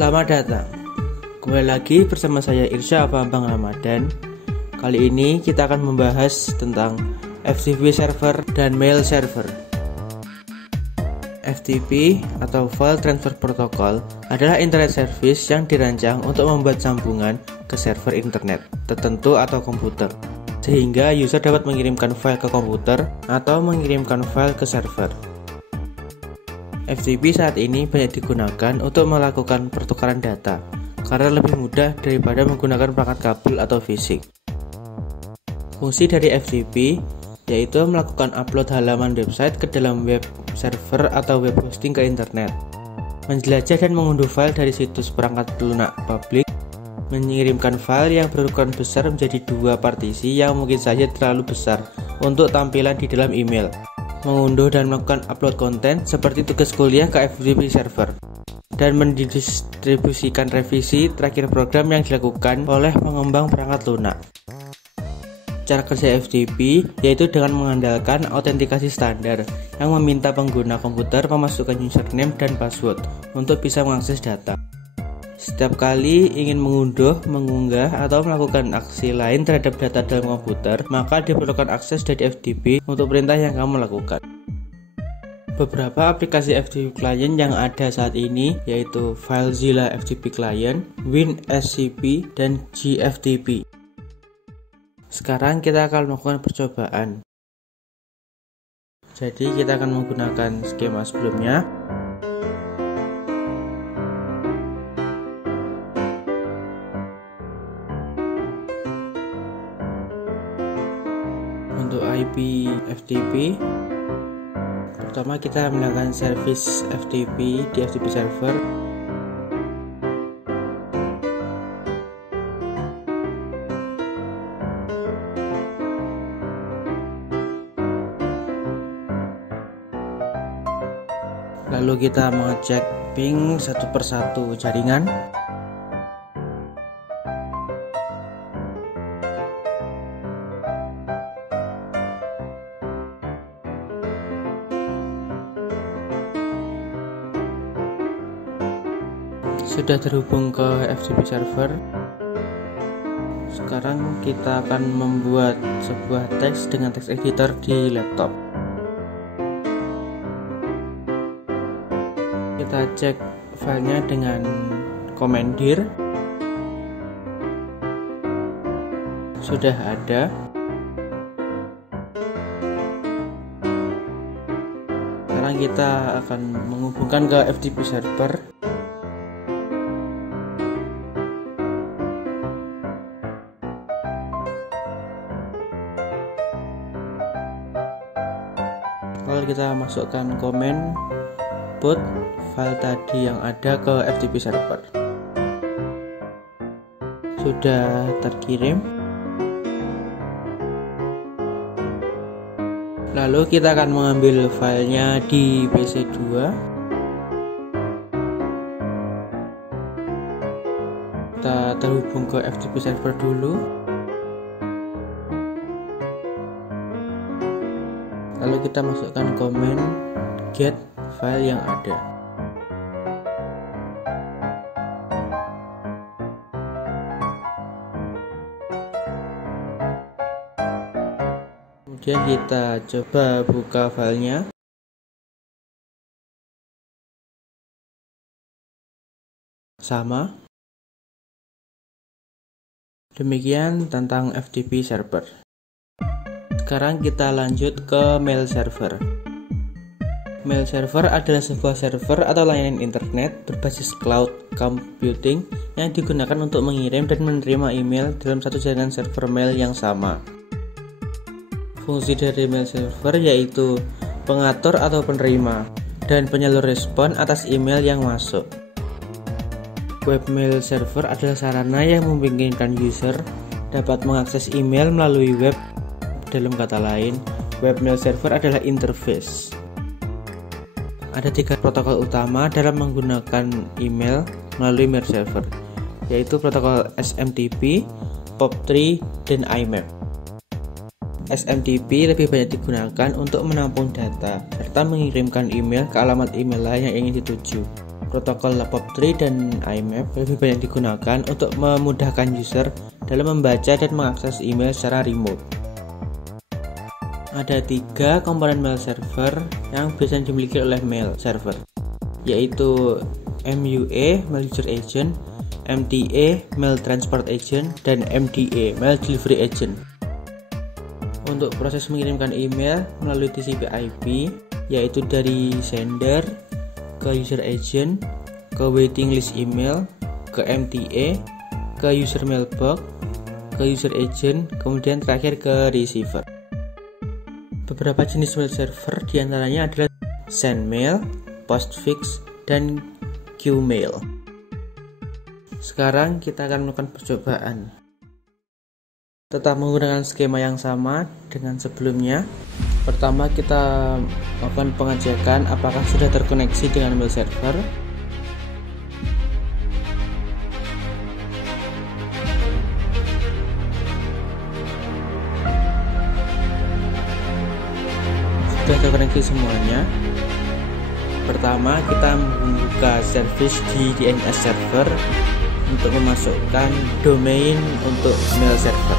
Selamat datang, kembali lagi bersama saya Irsya Bambang Ramadan. Kali ini kita akan membahas tentang FTP server dan mail server. FTP atau File Transfer Protocol adalah internet service yang dirancang untuk membuat sambungan ke server internet tertentu atau komputer, sehingga user dapat mengirimkan file ke komputer atau mengirimkan file ke server. FTP saat ini banyak digunakan untuk melakukan pertukaran data karena lebih mudah daripada menggunakan perangkat kabel atau fisik. Fungsi dari FTP yaitu melakukan upload halaman website ke dalam web server atau web hosting ke internet, menjelajah dan mengunduh file dari situs perangkat lunak publik, mengirimkan file yang berukuran besar menjadi dua partisi yang mungkin saja terlalu besar untuk tampilan di dalam email, mengunduh dan melakukan upload konten seperti tugas kuliah ke FTP server, dan mendistribusikan revisi terakhir program yang dilakukan oleh pengembang perangkat lunak. Cara kerja FTP yaitu dengan mengandalkan autentikasi standar yang meminta pengguna komputer memasukkan username dan password untuk bisa mengakses data. Setiap kali ingin mengunduh, mengunggah, atau melakukan aksi lain terhadap data dalam komputer, maka diperlukan akses dari FTP untuk perintah yang kamu lakukan. Beberapa aplikasi FTP client yang ada saat ini yaitu FileZilla FTP Client, WinSCP, dan GFTP. Sekarang kita akan melakukan percobaan. Jadi kita akan menggunakan skema sebelumnya. Untuk IP FTP, pertama kita melakukan service FTP di FTP server. Lalu kita mengecek ping satu persatu jaringan. Sudah terhubung ke FTP server. Sekarang kita akan membuat sebuah teks dengan text editor di laptop. Kita cek filenya dengan command dir. Sudah ada. Sekarang kita akan menghubungkan ke FTP server. Lalu kita masukkan komen put file tadi yang ada ke FTP server. Sudah terkirim. Lalu kita akan mengambil filenya di PC2. Kita terhubung ke FTP server dulu. Lalu kita masukkan komen get file yang ada. Kemudian kita coba buka filenya. Sama. Demikian tentang FTP server. Sekarang kita lanjut ke mail server. Mail server adalah sebuah server atau layanan internet berbasis cloud computing yang digunakan untuk mengirim dan menerima email dalam satu jaringan server mail yang sama. Fungsi dari mail server yaitu pengatur atau penerima dan penyalur respon atas email yang masuk. Webmail server adalah sarana yang memungkinkan user dapat mengakses email melalui web. Dalam kata lain, webmail server adalah interface. Ada 3 protokol utama dalam menggunakan email melalui mail server, yaitu protokol SMTP, POP3, dan IMAP. SMTP lebih banyak digunakan untuk menampung data serta mengirimkan email ke alamat email lain yang ingin dituju. Protokol POP3 dan IMAP lebih banyak digunakan untuk memudahkan user dalam membaca dan mengakses email secara remote. Ada 3 komponen mail server yang biasanya dimiliki oleh mail server, yaitu MUA Mail User Agent, MTA Mail Transport Agent, dan MDA Mail Delivery Agent. Untuk proses mengirimkan email melalui TCP/IP, yaitu dari sender ke user agent, ke waiting list email, ke MTA, ke user mailbox, ke user agent, kemudian terakhir ke receiver. Beberapa jenis mail server diantaranya adalah Sendmail, Postfix, dan Qmail. Sekarang kita akan melakukan percobaan. Tetap menggunakan skema yang sama dengan sebelumnya. Pertama, kita melakukan pengecekan apakah sudah terkoneksi dengan mail server. Sudah terkoneksi semuanya. Pertama, kita membuka service di DNS server untuk memasukkan domain untuk mail server.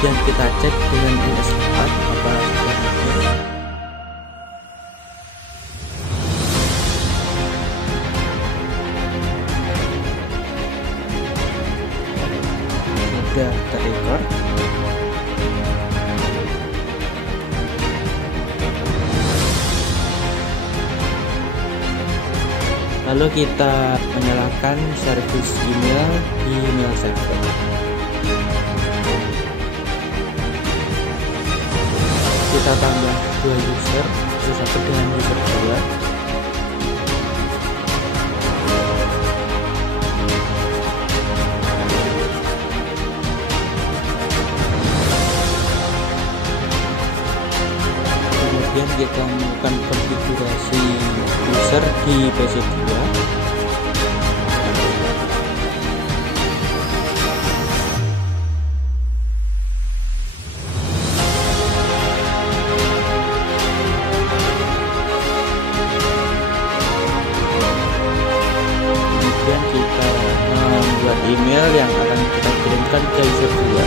Kemudian kita cek dengan NS4 apa sudah ada. Sudah terrecord. Lalu kita menyalakan service email di mail server. Kita tambah 2 user, satu dengan user 2. Kemudian kita melakukan konfigurasi user di PC 2. Kemudian kita membuat email yang akan kita kirimkan ke user 2.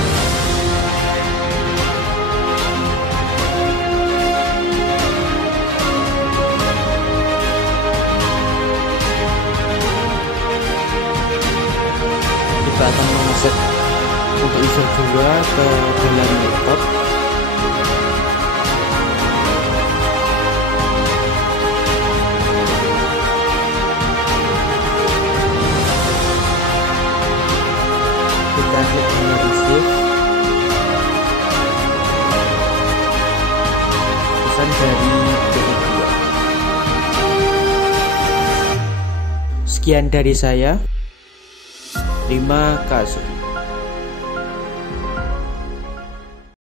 Kita akan mengakses untuk user 2 ke dalam laptop. Kita klik tombol receive. Pesan dari PC2. Sekian dari saya. Terima kasih.